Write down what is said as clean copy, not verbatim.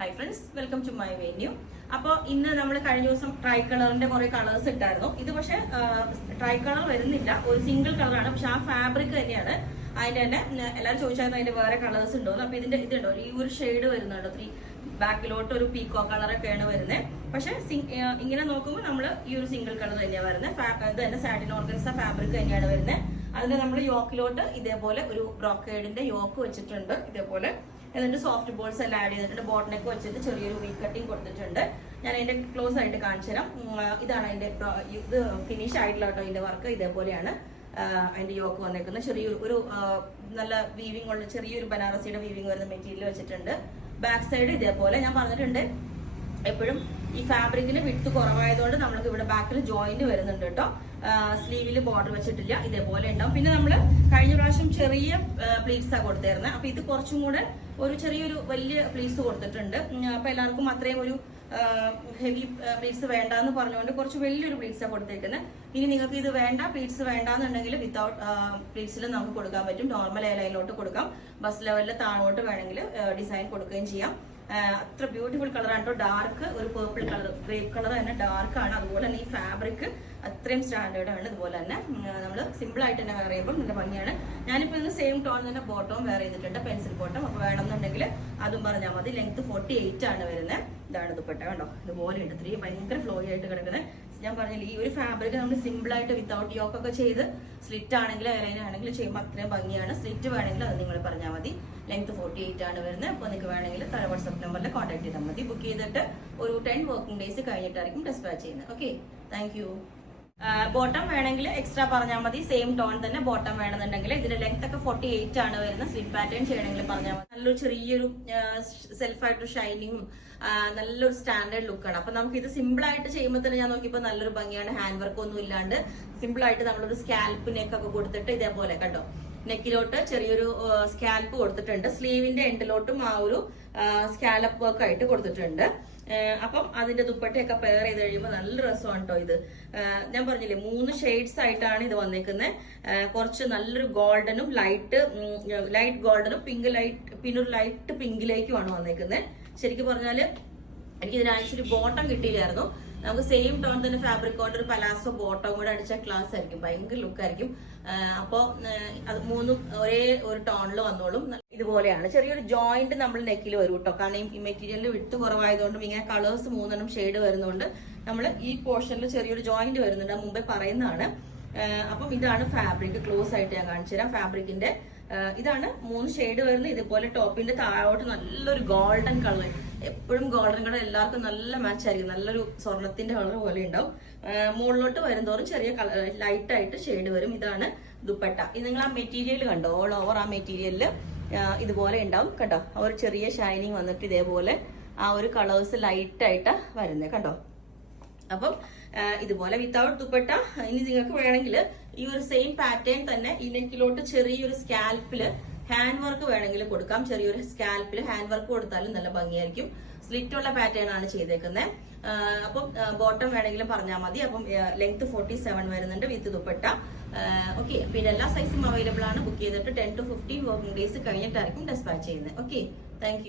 Hi friends, welcome to my venue. അപ്പോൾ ഇന്ന് നമ്മൾ കഴിഞ്ഞ ദിവസം ട്രൈ കളറിന്റെ കുറെ കളേഴ്സ് ഇട്ടായിരുന്നു. ഇത് പക്ഷെ ട്രൈ കളർ വരുന്നില്ല, ഒരു സിംഗിൾ കളറാണ്. പക്ഷെ ആ ഫാബ്രിക് തന്നെയാണ്. അതിന്റെ തന്നെ എല്ലാവരും ചോദിച്ചായിരുന്നു അതിന്റെ വേറെ കളേഴ്സ് ഉണ്ടോ. അപ്പൊ ഇതിന്റെ ഇതുണ്ടോ, ഈ ഒരു ഷെയ്ഡ് വരുന്നുണ്ടോ, ബാക്കിലോട്ട് ഒരു പീക്കോ കളറൊക്കെയാണ് വരുന്നത്. പക്ഷെ ഇങ്ങനെ നോക്കുമ്പോൾ നമ്മൾ ഈ ഒരു സിംഗിൾ കളർ തന്നെയാണ് വരുന്നത്. ഇത് തന്നെ സാറ്റിൻ ഓർഗൻസ ഫാബ്രിക് തന്നെയാണ് വരുന്നത്. അതിന് നമ്മൾ യോക്കിലോട്ട് ഇതേപോലെ ഒരു ബ്രോക്കേഡിന്റെ യോക്ക് വെച്ചിട്ടുണ്ട് ഇതേപോലെ. എന്നിട്ട് സോഫ്റ്റ് ബോൾസ് എല്ലാം ആഡ് ചെയ്തിട്ടുണ്ട്. ബോട്ടനൊക്കെ വെച്ചിട്ട് ചെറിയൊരു വീ കട്ടിങ് കൊടുത്തിട്ടുണ്ട്. ഞാൻ അതിന്റെ ക്ലോസ് ആയിട്ട് കാണിച്ചു തരാം. ഇതാണ് അതിന്റെ ഇത് ഫിനിഷ് ആയിട്ടുള്ള കേട്ടോ. ഇതിന്റെ വർക്ക് ഇതേപോലെയാണ് അതിന്റെ യോക്ക് വന്നേക്കുന്നത്. ചെറിയൊരു നല്ല വീവിംഗ് ഉള്ള ചെറിയൊരു ബനാറസിയുടെ വീവിംഗ് വരുന്ന മെറ്റീരിയൽ വെച്ചിട്ടുണ്ട്. ബാക്ക് സൈഡ് ഇതേപോലെ ഞാൻ പറഞ്ഞിട്ടുണ്ട്, എപ്പോഴും ഈ ഫാബ്രിക്കിന് വിട്ട് കുറവായതുകൊണ്ട് നമ്മൾക്ക് ഇവിടെ ബാക്കിൽ ജോയിന്റ് വരുന്നുണ്ട് കേട്ടോ. സ്ലീവിൽ ബോർഡർ വെച്ചിട്ടില്ല, ഇതേപോലെ ഉണ്ടാവും. പിന്നെ നമ്മൾ കഴിഞ്ഞ പ്രാവശ്യം ചെറിയ പ്ലീറ്റ്സാ കൊടുത്തിരുന്നത്. അപ്പൊ ഇത് കുറച്ചും കൂടെ ഒരു ചെറിയൊരു വലിയ പ്ലീറ്റ്സ് കൊടുത്തിട്ടുണ്ട്. അപ്പൊ എല്ലാവർക്കും അത്രയും ഒരു ഹെവി പ്ലീറ്റ്സ് വേണ്ടെന്ന് പറഞ്ഞുകൊണ്ട് കുറച്ച് വലിയൊരു പ്ലീറ്റ്സാണ് കൊടുത്തേക്കുന്നത്. ഇനി നിങ്ങൾക്ക് ഇത് വേണ്ട, പ്ലീറ്റ്സ് വേണ്ടാന്നുണ്ടെങ്കിൽ വിത്തൗട്ട് പ്ലീറ്റ്സിൽ നമുക്ക് കൊടുക്കാൻ പറ്റും. നോർമൽ എയർ ലൈനിലോട്ട് കൊടുക്കാം. ബസ് ലെവലിൽ താഴോട്ട് വേണമെങ്കിൽ ഡിസൈൻ കൊടുക്കുകയും ചെയ്യാം. അത്ര ബ്യൂട്ടിഫുൾ കളറാണ് കേട്ടോ. ഡാർക്ക് ഒരു പേർപ്പിൾ കളർ, ഗ്രേപ്പ് കളർ തന്നെ ഡാർക്ക് ആണ്. അതുപോലെ തന്നെ ഈ ഫാബ്രിക് അത്രയും സ്റ്റാൻഡേർഡ് ആണ്. അതുപോലെ തന്നെ നമ്മൾ സിമ്പിൾ ആയിട്ട് തന്നെ വെയർ ചെയ്യുമ്പോൾ നല്ല ഭംഗിയാണ്. ഞാനിപ്പോൾ ഇന്ന് സെയിം ടോൺ തന്നെ ബോട്ടവും വെയർ ചെയ്തിട്ടുണ്ട്, പെൻസിൽ ബോട്ടം. അപ്പോൾ വേണമെന്നുണ്ടെങ്കിൽ അതും പറഞ്ഞാൽ മതി. ലെങ്ത് 48 ആണ് വരുന്നത്. ഇതാണ് ദുപ്പട്ട കണ്ടോ, ഇതുപോലെ ഉണ്ട്. ഭയങ്കര ഫ്ലോയി ആയിട്ട് കിടക്കുന്നത്. ഞാൻ പറഞ്ഞില്ല, ഈ ഒരു ഫാബ്രിക് നമ്മൾ സിമ്പിൾ ആയിട്ട് വിത്തൗട്ട് യോക്കൊക്കെ ചെയ്ത് സ്ലിറ്റ് ആണെങ്കിൽ എയർലൈൻ ആണെങ്കിലും ചെയ്യുമ്പോൾ അത്രയും ഭംഗിയാണ്. സ്ലിറ്റ് വേണമെങ്കിൽ അത് നിങ്ങൾ പറഞ്ഞാൽ മതി. ലെങ്ത് 48 ആണ് വരുന്നത്. അപ്പോൾ നിങ്ങൾക്ക് വേണമെങ്കിൽ വാട്സ്ആപ്പ് നമ്പറിൽ കോൺടാക്ട് ചെയ്താൽ മതി. ബുക്ക് ചെയ്തിട്ട് ഒരു 10 വർക്കിംഗ് ഡേയ്സ് കഴിഞ്ഞിട്ടായിരിക്കും ഡിസ്പാച്ച് ചെയ്യുന്നത്. Okay, thank you. ബോട്ടം വേണമെങ്കിൽ എക്സ്ട്രാ പറഞ്ഞാൽ മതി. സെയിം ടോൺ തന്നെ ബോട്ടം വേണമെന്നുണ്ടെങ്കിൽ. ഇതിന്റെ ലെങ്ത് ഒക്കെ 48 ആണ് വരുന്നത്. സ്ലിറ്റ് പാറ്റേൺ ചെയ്യണമെങ്കിൽ പറഞ്ഞാൽ മതി. നല്ലൊരു ചെറിയൊരു സെൽഫായിട്ടൊരു ഷൈനിങ്ങും നല്ലൊരു സ്റ്റാൻഡേർഡ് ലുക്കാണ്. അപ്പൊ നമുക്ക് ഇത് സിമ്പിൾ ആയിട്ട് ചെയ്യുമ്പോൾ തന്നെ ഞാൻ നോക്കിയപ്പോൾ നല്ലൊരു ഭംഗിയാണ്. ഹാൻഡ് വർക്ക് ഒന്നും ഇല്ലാണ്ട് സിമ്പിൾ ആയിട്ട് നമ്മളൊരു സ്കാൽപ്പ് നെക്കൊക്കെ കൊടുത്തിട്ട് ഇതേപോലെ കണ്ടോ, നെക്കിലോട്ട് ചെറിയൊരു സ്കാൽപ്പ് കൊടുത്തിട്ടുണ്ട്. സ്ലീവിന്റെ എൻഡിലോട്ടും ആ ഒരു സ്കാലപ്പ് വർക്ക് ആയിട്ട് കൊടുത്തിട്ടുണ്ട്. അപ്പം അതിന്റെ ദുപ്പട്ടയൊക്കെ പെയർ ചെയ്ത് കഴിയുമ്പോൾ നല്ല രസമാണ് കേട്ടോ. ഇത് ഞാൻ പറഞ്ഞില്ലേ, 3 ഷെയ്ഡ്സ് ആയിട്ടാണ് ഇത് വന്നേക്കുന്നത്. കുറച്ച് നല്ലൊരു ഗോൾഡനും ലൈറ്റ് ഗോൾഡനും പിന്നെ ഒരു ലൈറ്റ് പിങ്കിലേക്കുമാണ് വന്നേക്കുന്നത്. ശരിക്കും പറഞ്ഞാല് എനിക്ക് ഇതിന് ആക്ച്വലി ബോട്ടം കിട്ടിയില്ലായിരുന്നു. നമുക്ക് സെയിം ടോൺ തന്നെ ഫാബ്രിക് കൊണ്ട് ഒരു പലാസോ ബോട്ടം കൂടെ അടിച്ച ക്ലാസ് ആയിരിക്കും, ഭയങ്കര ലുക്കായിരിക്കും. അപ്പോൾ അത് 3ഉം ഒരേ ഒരു ടോണിൽ വന്നോളും. ഇതുപോലെയാണ് ചെറിയൊരു ജോയിന്റ് നമ്മൾ നെക്കിൽ വരും കേട്ടോ. കാരണം ഈ മെറ്റീരിയലിൽ വിട്ട് കുറവായതുകൊണ്ടും ഇങ്ങനെ കളേഴ്സ് 3 ഷെയ്ഡ് വരുന്നതുകൊണ്ട് നമ്മൾ ഈ പോർഷനിൽ ചെറിയൊരു ജോയിന്റ് വരുന്നുണ്ട്. മുമ്പേ പറയുന്നതാണ്. അപ്പം ഇതാണ് ഫാബ്രിക്. ക്ലോസ് ആയിട്ട് ഞാൻ കാണിച്ചു തരാം. ഫാബ്രിക്കിന്റെ ഇതാണ് 3 ഷെയ്ഡ് വരുന്നത്. ഇതുപോലെ ടോപ്പിന്റെ താഴോട്ട് നല്ലൊരു ഗോൾഡൻ കളർ. എപ്പോഴും ഗോൾഡൻ കളർ എല്ലാവർക്കും നല്ല മാച്ച് ആയിരിക്കും. നല്ലൊരു സ്വർണത്തിന്റെ കളർ പോലെ ഉണ്ടാവും. മുകളിലോട്ട് വരുന്നതോറും ചെറിയ കളർ ലൈറ്റ് ആയിട്ട് ഷെയ്ഡ് വരും. ഇതാണ് ദുപ്പട്ട. ഇത് നിങ്ങൾ ആ മെറ്റീരിയൽ കണ്ടോ, ഓൾ ഓവർ ആ മെറ്റീരിയലില് ഇതുപോലെ ഉണ്ടാവും കണ്ടോ. ആ ഒരു ചെറിയ ഷൈനിങ് വന്നിട്ട് ഇതേപോലെ ആ ഒരു കളേഴ്സ് ലൈറ്റ് ആയിട്ട് വരുന്നത് കണ്ടോ. അപ്പം ഇതുപോലെ വിത്തൗട്ട് ദുപ്പട്ട. ഇനി നിങ്ങൾക്ക് വേണമെങ്കിൽ ഈ ഒരു സെയിം പാറ്റേൺ തന്നെ ഈ നെക്കിലോട്ട് ചെറിയൊരു സ്കാൽപ്പില് ഹാൻഡ് വർക്ക് വേണമെങ്കിൽ കൊടുക്കാം. ചെറിയൊരു സ്കാൽപ്പിൽ ഹാൻഡ് വർക്ക് കൊടുത്താലും നല്ല ഭംഗിയായിരിക്കും. സ്ലിറ്റ് ഉള്ള പാറ്റേൺ ആണ് ചെയ്തേക്കുന്നത്. അപ്പം ബോട്ടം വേണമെങ്കിലും പറഞ്ഞാൽ മതി. അപ്പം ലെങ്ത് 47 വരുന്നുണ്ട് വിത്ത് ദുപ്പട്ട. ഓക്കെ, പിന്നെ എല്ലാ സൈസും അവൈലബിൾ ആണ്. ബുക്ക് ചെയ്തിട്ട് 10 to 15 വർക്കിംഗ് ഡേയ്സ് കഴിഞ്ഞിട്ടായിരിക്കും ഡിസ്പാച്ച് ചെയ്യുന്നത്. Okay, thank you.